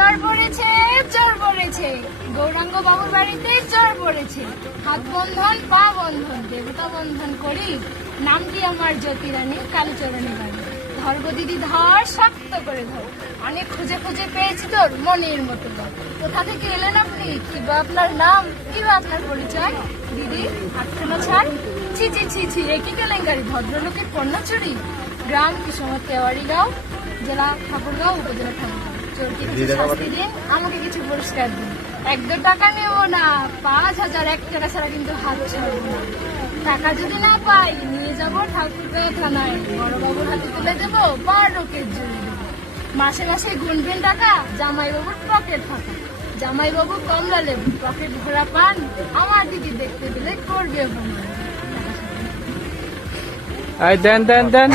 চর পড়েছে, চর পড়েছে, গৌরাঙ্গ বাবুর বাড়িতে চর পড়েছে। হাত বন্ধন পা বন্ধন দেবতা বন্ধন করি, নামটি আমার জ্যোতিরানী কালীচরণী বাড়ি। ধর গো দিদি ধর, শক্ত করে ধর, অনেক খুঁজে খুঁজে পেয়েছি তোর মনের মতো ধর। কোথা থেকে এলেন আপনি, কি বা আপনার নাম, কি বা আপনার পরিচয়? দিদি আটখানা ছাড়, ছি ছি ছি ছি, একই কেলেঙ্কারি, ভদ্রলোকের কন্যা চুরি। গ্রাম কিসমত কেওয়ারিগাঁও, জেলা ঠাকুরগাঁও, উপজেলা ঠাকুরগাঁও। চোরকে কিছু শাস্তি দিন, আমাকে কিছু পুরস্কার দিন। 1-2 টাকা নেব না, 5,000 1 টাকা ছাড়া কিন্তু হাত ছাড়বো না। টাকা যদি না পাই নিয়ে যাবো ঠাকুরগাঁও থানায়, বড়বাবুর হাতে তুলে দেবো, 12 কেজি জুড়ে দেবো। মাসে মাসে গুনবেন টাকা, জামাইবাবুর পকেট ফাঁকা। জামাইবাবু কমলা লেবু, পকেট ভরা পান, আমার দিদি দেখতে দিলে করবে অপমান। দেন